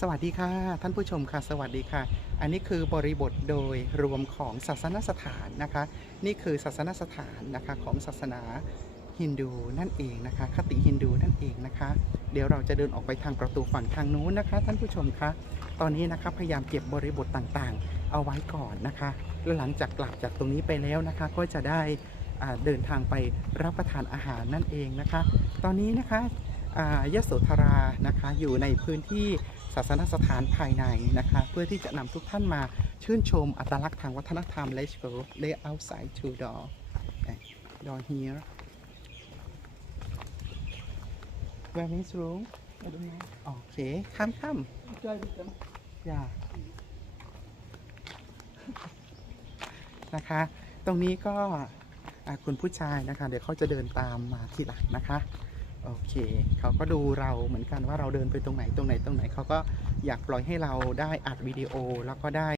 สวัสดีค่ะ ท่านผู้ชมค่ะ สวัสดีค่ะ อันนี้คือบริบทโดยรวมของศาสนสถานนะคะ นี่คือศาสนสถานนะคะของศาสนาฮินดูนั่นเองนะคะ คติฮินดูนั่นเองนะคะ เดี๋ยวเราจะเดินออกไปทางประตูฝั่งทางนู้นนะคะ ท่านผู้ชมคะตอนนี้นะคะพยายามเก็บบริบทต่างๆ เอาไว้ก่อนนะคะแล้วหลังจากกลับจากตรงนี้ไปแล้วนะคะ ก็จะได้เดินทางไปรับประทานอาหารนั่นเองนะคะ ตอนนี้นะคะยโสธรานะคะอยู่ในพื้นที่ ศาสนสถานภายในนะคะ เพื่อที่จะนำทุกท่านมาชื่นชมอัตลักษณ์ทางวัฒนธรรม Let's go lay outside to door door here where is room I don't know. โอเคข้ามข้ามอย่านะคะ ตรงนี้ก็คุณผู้ชายนะคะ เดี๋ยวเขาจะเดินตามมาทีหลังนะคะ โอเค เขาก็ดูเราเหมือนกันว่าเราเดินไปตรงไหนตรงไหนตรงไหน เขาก็อยากปล่อยให้เราได้อัดวิดีโอแล้วก็ได้